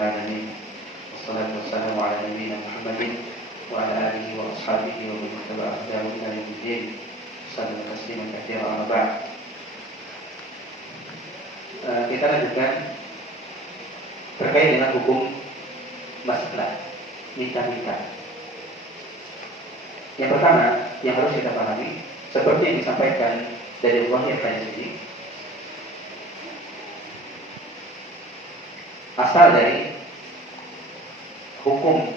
العالمين والصلاة والسلام على نبينا محمد وعلى آله وأصحابه ومن تبع هداه إلى يوم الدين وسلم تسليما كثيرا أما بعد. Kita lanjutkan terkait dengan hukum masalah minta-minta. Yang pertama yang harus kita pahami, seperti yang disampaikan dari Wahid tadi sini, asal dari hukum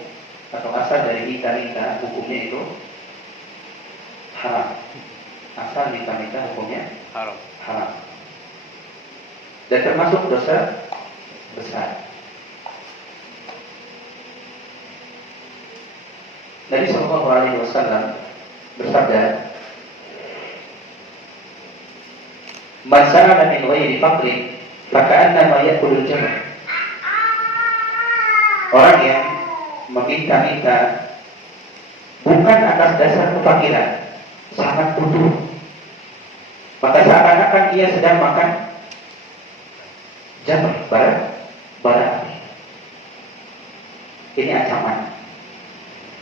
atau asal dari minta-minta hukumnya itu haram. Asal minta-minta hukumnya haram. Dan termasuk dosa besar. Nabi Sallallahu Alaihi Wasallam bersabda, "Man sa'ala min ghairi faqrin, faka'annama ya'kulul jamah." Orang yang meminta-minta bukan atas dasar kefakiran, sangat butuh, maka seakan-akan ia sedang makan jamah, bara api. Ini ancaman.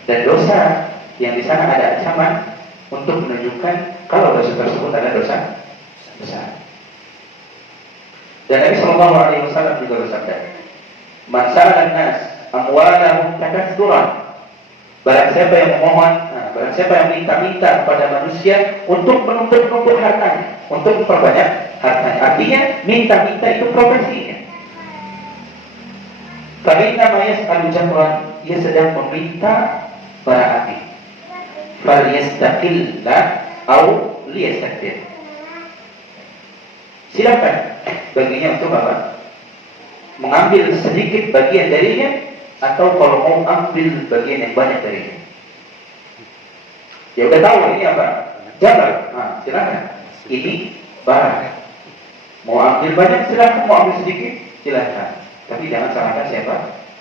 Dan dosa yang di sana ada ancaman untuk menunjukkan kalau dosa tersebut adalah dosa besar. Dan Nabi Sallallahu Alaihi Wasallam juga bersabda, "Man sa'ala an-nas amwalahum takatsuran." Barang siapa yang memohon, barang siapa yang minta-minta kepada manusia untuk menuntut hartanya, untuk memperbanyak hartanya. Artinya minta-minta itu profesinya. Fa inna ma yas'alu jamran, ia sedang meminta bara api. Fal yastaqilla au liyastakbir. Silakan baginya untuk apa? Mengambil sedikit bagian darinya, atau kalau mau ambil bagian yang banyak darinya. Ya udah tahu ini apa? Jabar. Silakan. Ini bara. Mau ambil banyak silakan, mau ambil sedikit silakan. Tapi jangan salahkan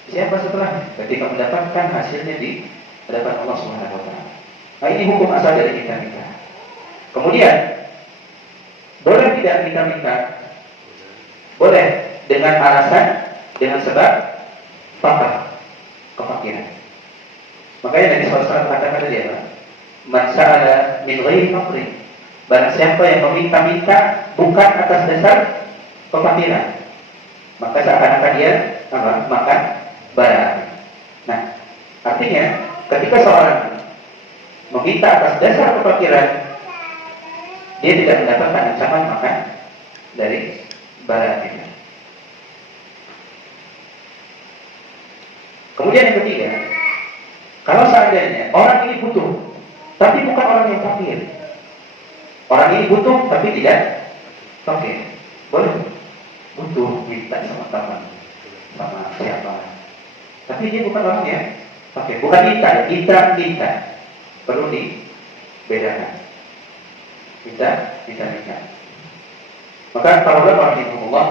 siapa setelahnya ketika mendapatkan hasilnya di hadapan Allah Subhanahu wa taala. Nah, ini hukum asal dari minta-minta. Kemudian boleh tidak minta-minta? Boleh dengan alasan, dengan sebab fakir, kefakiran. Makanya Nabi SAW katakan tadi apa? Man sa'ala min ghairi faqrin. Barang siapa yang meminta-minta bukan atas dasar kefakiran, maka seakan-akan dia makan bara. Nah, artinya ketika seorang meminta atas dasar kefakiran, dia tidak mendapatkan ancaman makan dari bara itu. Kemudian yang ketiga, kalau seandainya orang ini butuh, tapi bukan orang yang fakir. Orang ini butuh tapi tidak fakir. Boleh butuh minta sama teman, sama siapa. Tapi dia bukan orang yang fakir. Bukan minta. Perlu dibedakan. Minta. Maka para ulama rahimahullah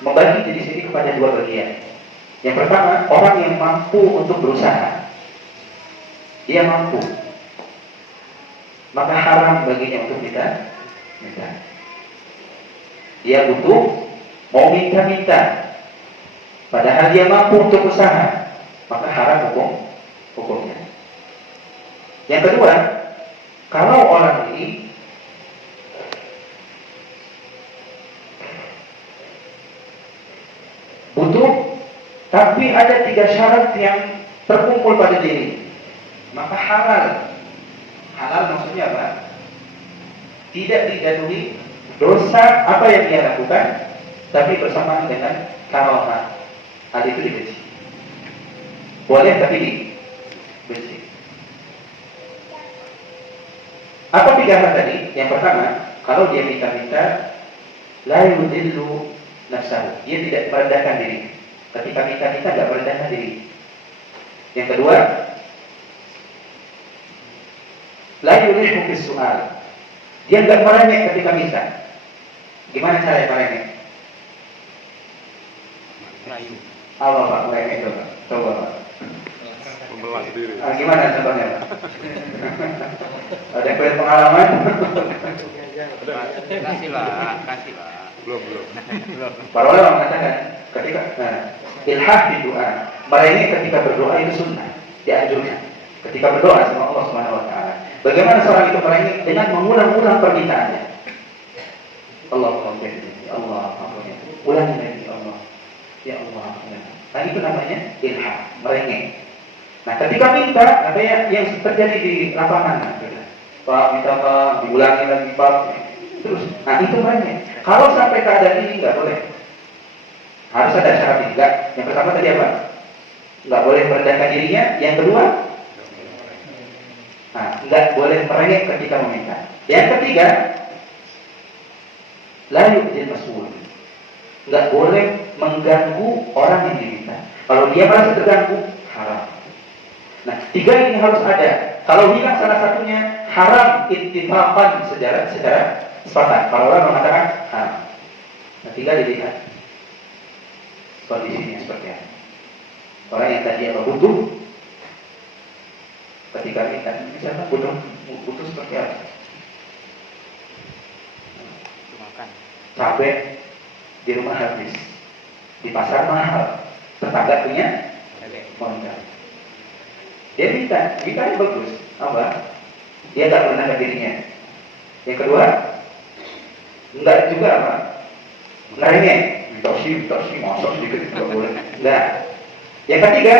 membagi di sini kepada dua bagian. Yang pertama, orang yang mampu untuk berusaha. Dia mampu, maka haram baginya untuk minta. Dia butuh, mau minta, padahal dia mampu untuk usaha, maka haram hukumnya. Yang kedua, kalau orang ini butuh, tapi ada 3 syarat yang terkumpul pada diri, maka halal. Halal maksudnya apa? Tidak dijatuhi dosa apa yang dia lakukan, tapi bersamaan dengan karomah. Hal itu dibenci. Boleh tapi dibenci. Apa 3 hal tadi? Yang pertama, kalau dia minta-minta, la yudillu nafsahu, dia tidak merendahkan diri. Ketika minta-minta tidak merendahkan diri. Yang kedua, la yulihu fis su'al, dia tidak merengek ketika minta. Gimana cara merengek? Allah Pak, merengek coba. Coba Pak. Membelah diri. Gimana contohnya Pak? Ada yang punya pengalaman? Kasih lah. Belum. Para ulama mengatakan ketika Ilhah di doa, merengek ketika berdoa itu sunnah, dianjurkan. Ketika berdoa sama Allah Subhanahu wa taala. Bagaimana seorang itu merengek dengan mengulang-ulang permintaannya. Allah ya Allah, ulangi lagi Allah. Ya Allah. Nah itu namanya ilhah, merengek. Nah ketika minta, apa yang terjadi di lapangan? Pak minta Pak, diulangi lagi Pak. Terus, nah itu merengek. Kalau sampai keadaan ini nggak boleh. Harus ada syarat juga. Yang pertama tadi apa? Nggak boleh merendahkan dirinya. Yang kedua, nah, nggak boleh merengek ketika meminta. Yang ketiga, la yu'dil mas'ul. Nggak boleh mengganggu orang yang diminta. Kalau dia merasa terganggu, haram. Nah, tiga ini harus ada. Kalau hilang salah satunya, haram ittifaqan secara sepakat. Para ulama mengatakan haram. Nah, tiga dilihat kondisinya seperti apa. Orang yang tadi apa butuh, ketika minta, misalnya butuh seperti apa? Cabai di rumah habis, di pasar mahal, tetangga punya modal. Dia minta bagus, apa? Dia tak pernah ke dirinya. Yang kedua, enggak juga apa? Enggak minta sih, masuk sedikit tidak boleh. Enggak. Yang ketiga,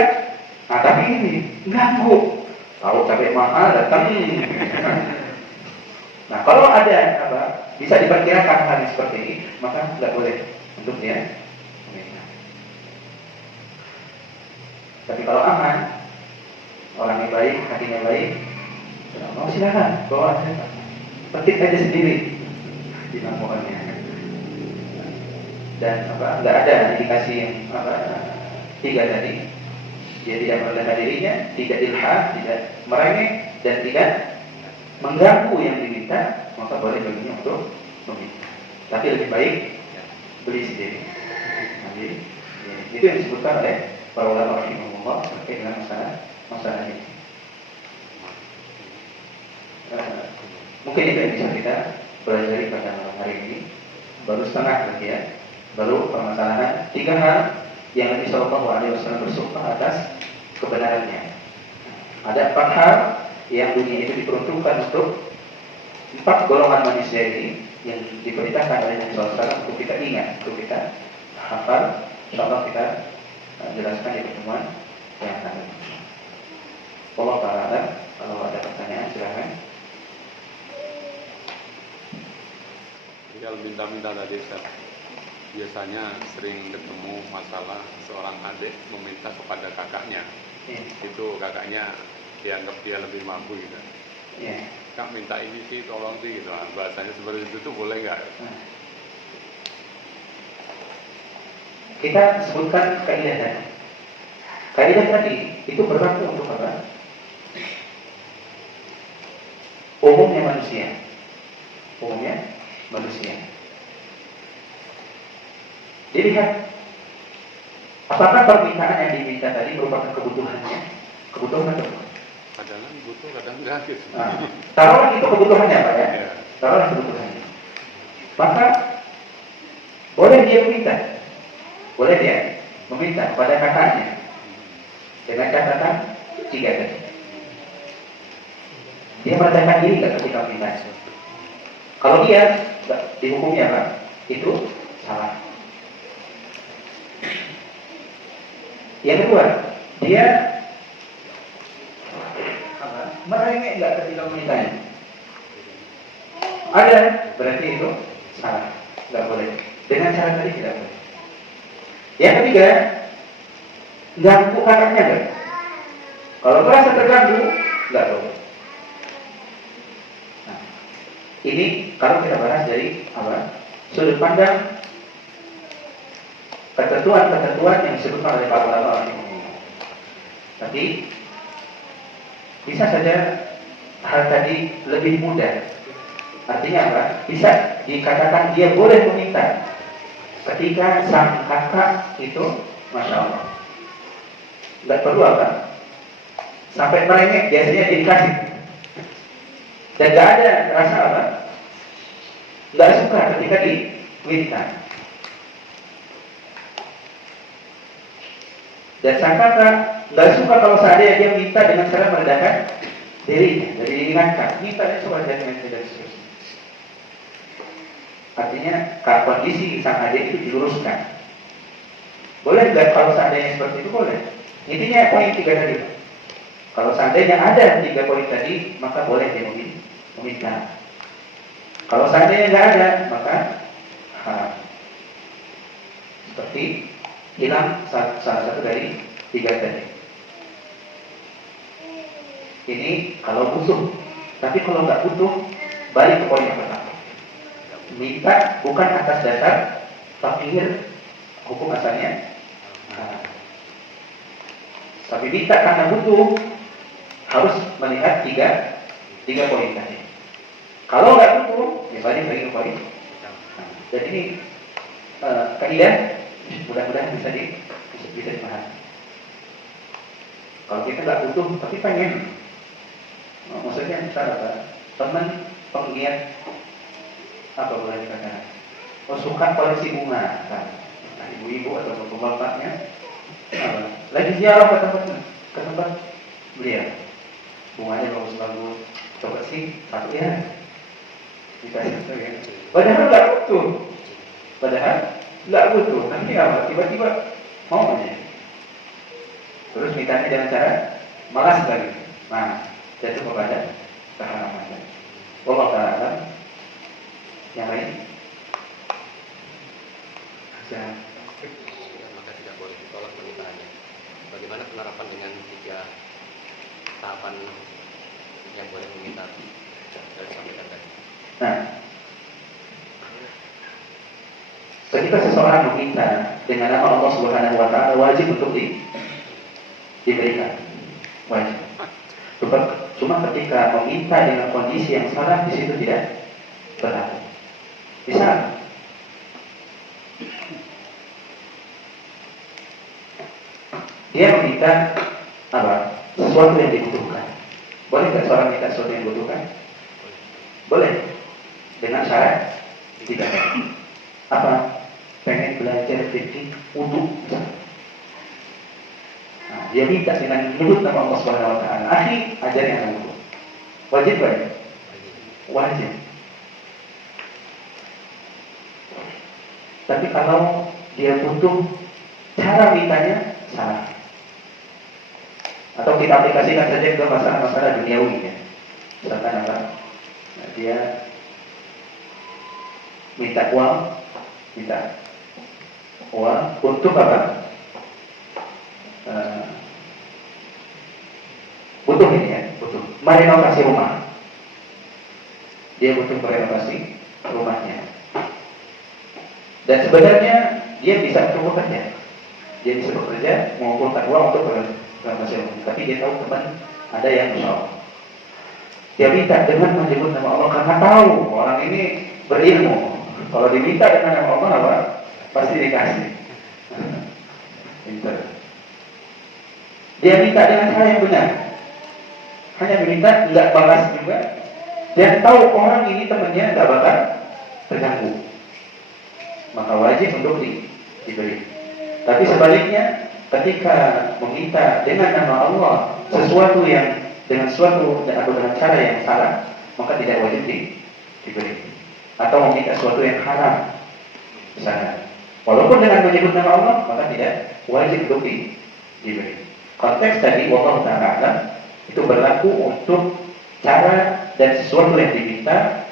nah tapi ini ganggu. Tahu cabai mahal datang. Nah kalau ada apa? Bisa diperkirakan hal yang seperti ini, maka nggak boleh untuk dia meminta. Tapi kalau aman, orang yang baik, hatinya baik, mau silakan bawa saja, petik aja sendiri di namunnya. Dan apa? Nggak ada indikasi yang apa? Tiga tadi, dia tidak merendahkan dirinya, tidak ilhah, tidak merengek, dan tidak mengganggu yang diminta, maka boleh baginya untuk meminta. Tapi lebih baik beli sendiri. Jadi, itu yang disebutkan oleh para ulama rahimahullah terkait dengan masalah ini. Mungkin itu yang bisa kita pelajari pada malam hari ini. Baru setengah lagi ya. Baru permasalahan tiga hal yang Nabi Shallallahu Alaihi Wasallam bersumpah atas kebenarannya. Ada 4 hal yang dunia itu diperuntukkan untuk 4 golongan manusia ini yang diperintahkan oleh Nabi SAW untuk kita ingat, untuk kita hafal. InsyaAllah kita jelaskan di pertemuan yang akan datang. Allah Ta'ala, kalau ada pertanyaan silakan. Tinggal minta-minta tadi Ustaz. Biasanya sering ketemu masalah seorang adik meminta kepada kakaknya. Itu kakaknya dianggap dia lebih mampu gitu. Kak minta ini sih, tolong sih gitu. Bahasanya seperti itu tuh boleh nggak? Kita sebutkan kaidah tadi. Kaidah tadi itu berlaku untuk apa? Umumnya manusia. Dilihat apakah permintaan yang diminta tadi merupakan kebutuhannya? Kebutuhan atau bukan? Kadang butuh, kadang enggak gitu. Taruhlah itu kebutuhannya Pak ya. Taruhlah kebutuhannya. Maka boleh dia meminta kepada kakaknya dengan catatan 3 tadi. Dia merendahkan diri nggak ketika meminta? Kalau dia dihukumnya Pak, itu salah. Yang kedua, dia merengek nggak ketika memintanya? Ada, berarti itu salah, nggak boleh. Dengan cara tadi tidak boleh. Yang ketiga, ganggu kakaknya nggak? Kalau merasa terganggu, nggak boleh. Nah, ini kalau kita bahas dari apa? Sudut pandang ketentuan yang disebutkan oleh para ulama. Tapi bisa saja hal tadi lebih mudah. Artinya apa? Bisa dikatakan dia boleh meminta ketika sang kakak itu, masya Allah, nggak perlu apa, sampai merengek biasanya dikasih, dan nggak ada rasa apa, nggak suka ketika diminta. Dan sang kakak nggak suka kalau seandainya dia minta dengan cara merendahkan dirinya, jadi diingatkan, mintanya supaya jangan dan seterusnya. Artinya kondisi sang adik itu diluruskan. Boleh nggak kalau seandainya seperti itu? Boleh. Intinya poin 3 tadi. Kalau seandainya ada 3 poin tadi, maka boleh dia meminta. Kalau seandainya nggak ada, maka haram. Seperti hilang salah satu dari 3 tadi. Ini kalau butuh. Tapi kalau nggak butuh, balik ke poin yang pertama. Minta bukan atas dasar fakir, hukum asalnya. Tapi minta karena butuh, harus melihat tiga poin tadi. Kalau nggak butuh, ya balik lagi ke poin. Dan ini kaidah mudah-mudahan bisa dipahami. Kalau kita nggak butuh, tapi pengen, maksudnya misalnya apa? Teman penggiat apa boleh dikatakan? Suka koleksi bunga, kan? Nah, ibu-ibu atau bapak-bapaknya lagi ziarah ke tempat beliau. Bunganya bagus-bagus, coba sih satu ya. Dikasih satu ya. Padahal nggak butuh. Nanti apa? Tiba-tiba mau aja. Terus mintanya dengan cara malas lagi. Nah, jatuh kepada keharaman. Allah Ta'ala. Yang lain? Maka tidak boleh ditolak permintaannya. Bagaimana penerapan dengan 3 tahapan yang boleh meminta dari sampaikan tadi? Nah, ketika seseorang meminta dengan nama Allah Subhanahu Wa Taala, wajib untuk diberikan, wajib. Cuma ketika meminta dengan kondisi yang salah, di situ tidak berlaku. Misal, dia meminta apa? Sesuatu yang dibutuhkan. Boleh nggak seorang minta sesuatu yang dibutuhkan? Boleh. Dengan syarat tidak. Apa? Pengen belajar fikih wudu. Nah, dia minta dengan menyebut nama Allah Subhanahu Wa Taala. Akhi, ajarin anak wudu. Wajib nggak? Wajib. Tapi kalau dia butuh, cara mintanya salah. Atau kita aplikasikan saja ke masalah-masalah duniawi ya. Misalkan apa? Nah, dia minta uang untuk apa? Butuh ini ya, butuh merenovasi rumah. Dia butuh merenovasi rumahnya. Dan sebenarnya dia bisa bekerja. Dia bisa bekerja mengumpulkan uang untuk merenovasi rumah. Tapi dia tahu teman ada yang bersalah. Dia minta dengan menyebut nama Allah karena tahu orang ini berilmu. Kalau diminta dengan nama Allah apa? Pasti dikasih. Pintar. Dia minta dengan cara yang benar. Hanya diminta, nggak balas juga. Dan tahu orang ini temannya nggak bakal terganggu. Maka wajib untuk diberi. Tapi sebaliknya, ketika meminta dengan nama Allah sesuatu yang dengan suatu atau dengan cara yang salah, maka tidak wajib diberi. Atau meminta sesuatu yang haram, misalnya, walaupun dengan menyebut nama Allah, maka tidak wajib untuk diberi. Konteks tadi, Allah Ta'ala itu berlaku untuk cara dan sesuatu yang diminta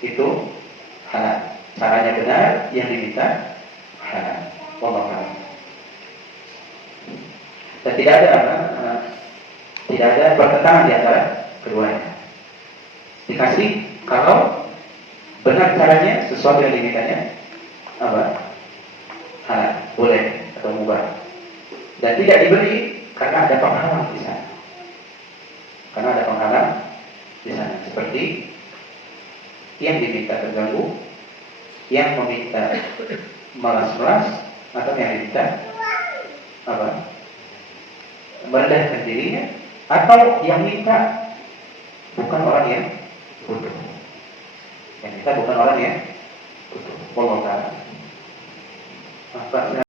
itu halal. Caranya benar, yang diminta halal. Allah Ta'ala. Dan tidak ada pertentangan di antara keduanya. Dikasih kalau benar caranya, sesuatu yang dimintanya apa? Halal, boleh atau mubah. Dan tidak diberi karena ada penghalang di sana. Karena ada penghalang di sana. Seperti yang diminta terganggu, yang meminta malas-malas, atau yang diminta apa? Merendahkan dirinya, atau yang minta bukan orang yang butuh. Yang minta bukan orang yang butuh. Wallahu ta'ala.